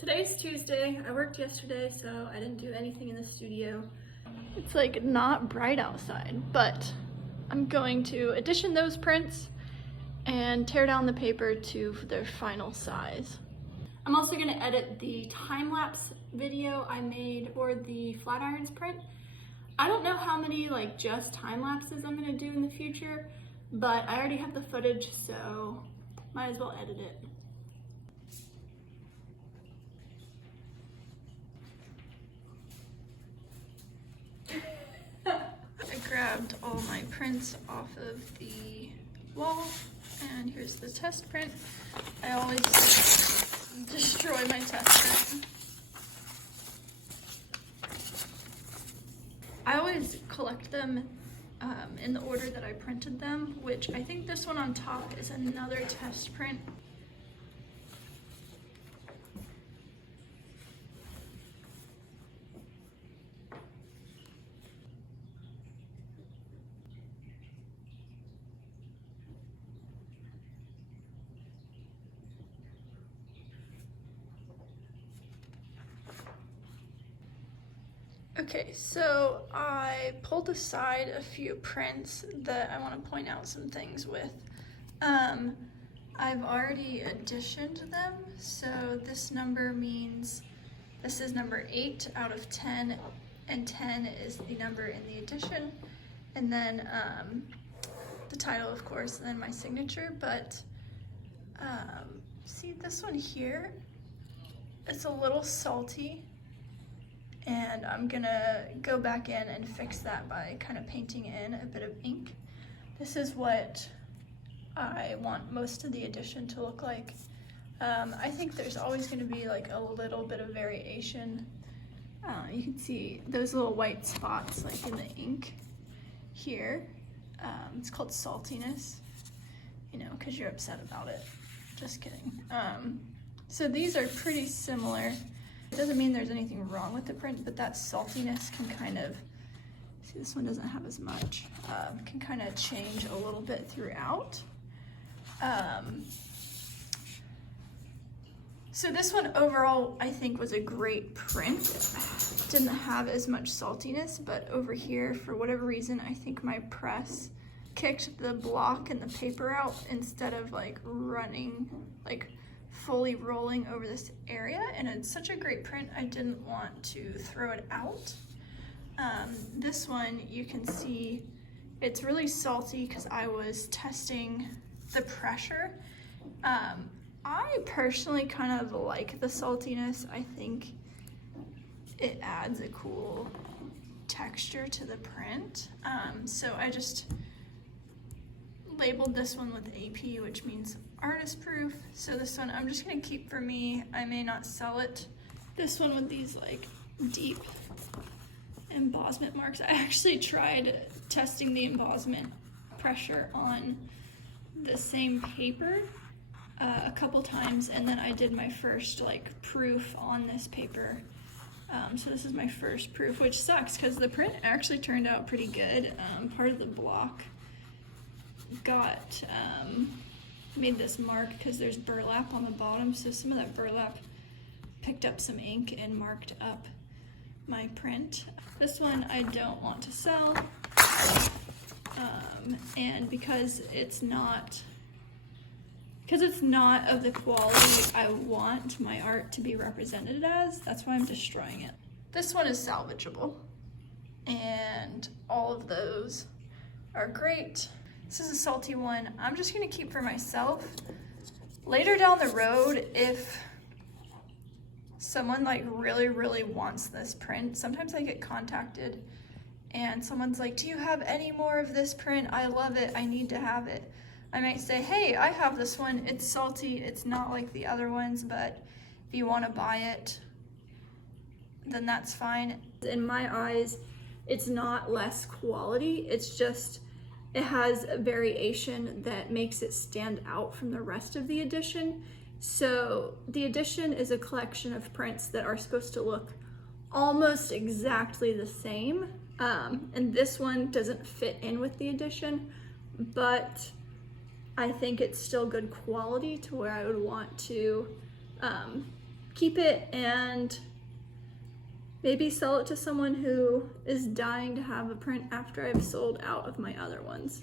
Today's Tuesday. I worked yesterday, so I didn't do anything in the studio. It's like not bright outside, but I'm going to edition those prints and tear down the paper to their final size. I'm also going to edit the time-lapse video I made for the flat irons print. I don't know how many just time lapses I'm going to do in the future, but I already have the footage, so might as well edit it. I grabbed all my prints off of the wall, and here's the test print. I always destroy my test print. I always collect them in the order that I printed them, which I think this one on top is another test print. Okay, so I pulled aside a few prints that I want to point out some things with. I've already additioned them, so this number means this is number 8 out of 10, and 10 is the number in the addition, and then the title, of course, and then my signature. But see this one here? It's a little salty, and I'm gonna go back in and fix that by kind of painting in a bit of ink. This is what I want most of the addition to look like. I think there's always gonna be a little bit of variation. You can see those little white spots in the ink here. It's called saltiness, because you're upset about it. Just kidding. So these are pretty similar. It doesn't mean there's anything wrong with the print, but that saltiness can kind of, see this one doesn't have as much, can kind of change a little bit throughout. So this one overall I think was a great print. It didn't have as much saltiness, but over here, for whatever reason, I think my press kicked the block and the paper out instead of running, fully rolling over this area, and it's such a great print I didn't want to throw it out. This one, you can see it's really salty because I was testing the pressure. I personally kind of like the saltiness. I think it adds a cool texture to the print. So I just labeled this one with AP, which means artist proof. So this one I'm just gonna keep for me. I may not sell it. This one with these deep embossment marks. I actually tried testing the embossment pressure on the same paper a couple times, and then I did my first proof on this paper. So this is my first proof, which sucks because the print actually turned out pretty good. Part of the block got made this mark because there's burlap on the bottom, so some of that burlap picked up some ink and marked up my print. This one I don't want to sell, and because it's not of the quality I want my art to be represented as, that's why I'm destroying it. This one is salvageable, and all of those are great. This is a salty one. I'm just gonna keep for myself. Later down the road, if someone really, really wants this print, sometimes I get contacted and someone's like, do you have any more of this print? I love it, I need to have it. I might say, hey, I have this one. It's salty, it's not like the other ones, but if you wanna buy it, then that's fine. In my eyes, it's not less quality, it's just, it has a variation that makes it stand out from the rest of the edition. So the edition is a collection of prints that are supposed to look almost exactly the same. And this one doesn't fit in with the edition, but I think it's still good quality to where I would want to keep it and maybe sell it to someone who is dying to have a print after I've sold out of my other ones.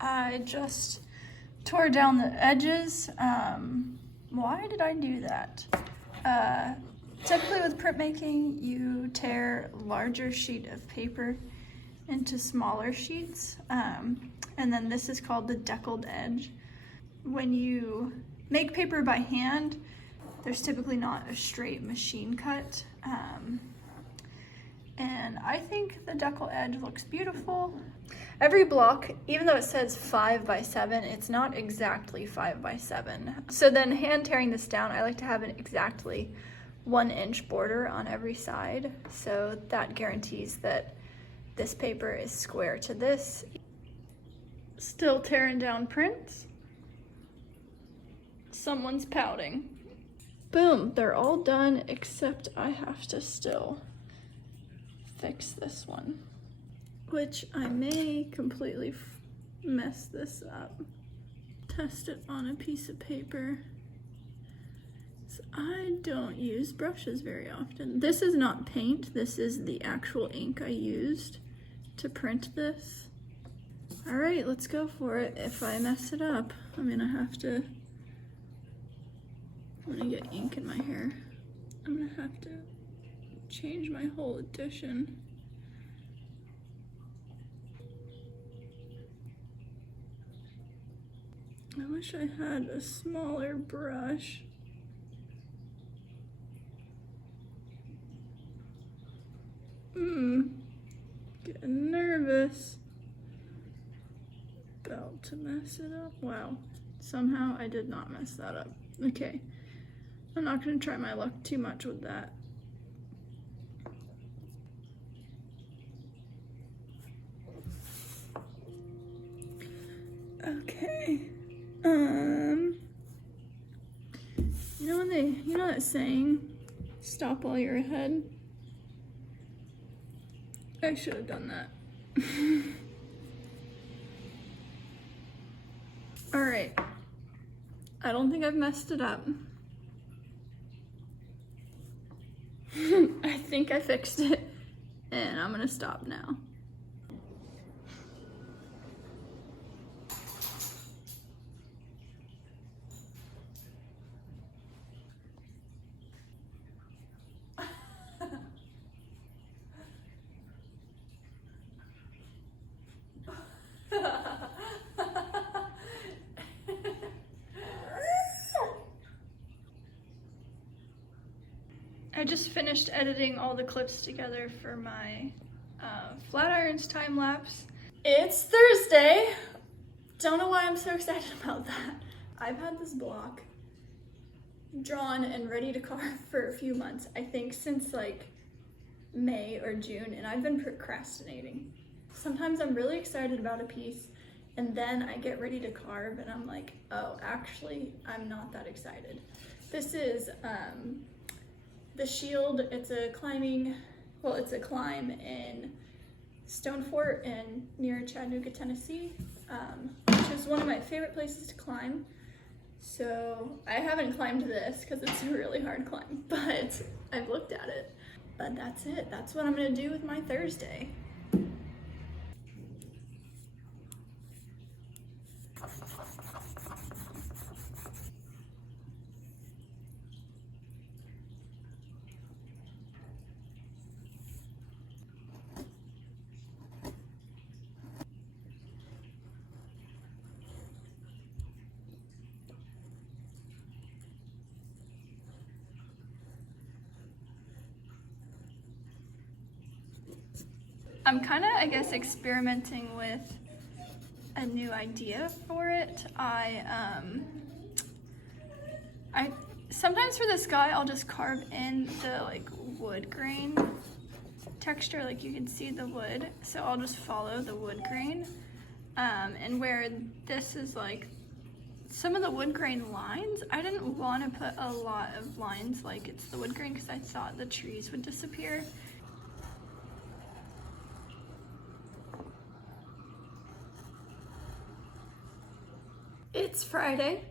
I just tore down the edges. Why did I do that? Typically with printmaking, you tear a larger sheet of paper into smaller sheets, and then this is called the deckled edge. When you make paper by hand, there's typically not a straight machine cut, and I think the deckle edge looks beautiful. Every block, even though it says 5 by 7, it's not exactly 5 by 7. So then hand tearing this down, I like to have an exactly 1-inch border on every side. So that guarantees that this paper is square to this. Still tearing down prints. Someone's pouting. Boom, they're all done except I have to still fix this one, which I may completely mess this up. Test it on a piece of paper. So I don't use brushes very often. This is not paint, this is the actual ink I used to print this. All right, let's go for it. If I mess it up, I'm gonna get ink in my hair. I'm gonna have to change my whole edition. I wish I had a smaller brush. Getting nervous. About to mess it up. Wow, somehow I did not mess that up. Okay, I'm not gonna try my luck too much with that. Okay. You know that saying, stop while you're ahead? I should have done that. All right. I don't think I've messed it up. I think I fixed it, and I'm gonna stop now. I just finished editing all the clips together for my flat irons time lapse. It's Thursday. Don't know why I'm so excited about that. I've had this block drawn and ready to carve for a few months, I think since like May or June, and I've been procrastinating. Sometimes I'm really excited about a piece and then I get ready to carve and I'm like, oh, actually, I'm not that excited. This is the Shield. It's a climb in Stone Fort and near Chattanooga, Tennessee, which is one of my favorite places to climb. So I haven't climbed this because it's a really hard climb, but I've looked at it. But that's it. That's what I'm gonna do with my Thursday. I'm kind of, I guess, experimenting with a new idea for it. I sometimes for this guy, I'll just carve in the like wood grain texture, like you can see the wood. So I'll just follow the wood grain. And where this is like some of the wood grain lines, I didn't want to put a lot of lines like it's the wood grain because I thought the trees would disappear. It's Friday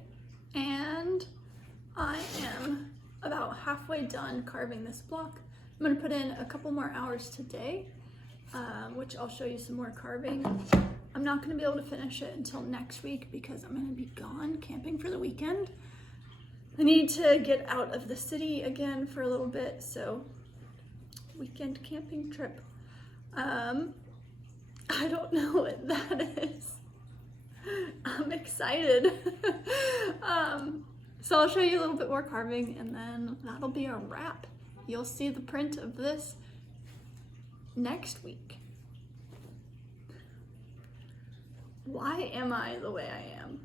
and I am about halfway done carving this block. I'm gonna put in a couple more hours today, which I'll show you some more carving. I'm not gonna be able to finish it until next week because I'm gonna be gone camping for the weekend. I need to get out of the city again for a little bit, so weekend camping trip. I don't know what that is. I'm excited. So I'll show you a little bit more carving and then that'll be a wrap. You'll see the print of this next week. Why am I the way I am?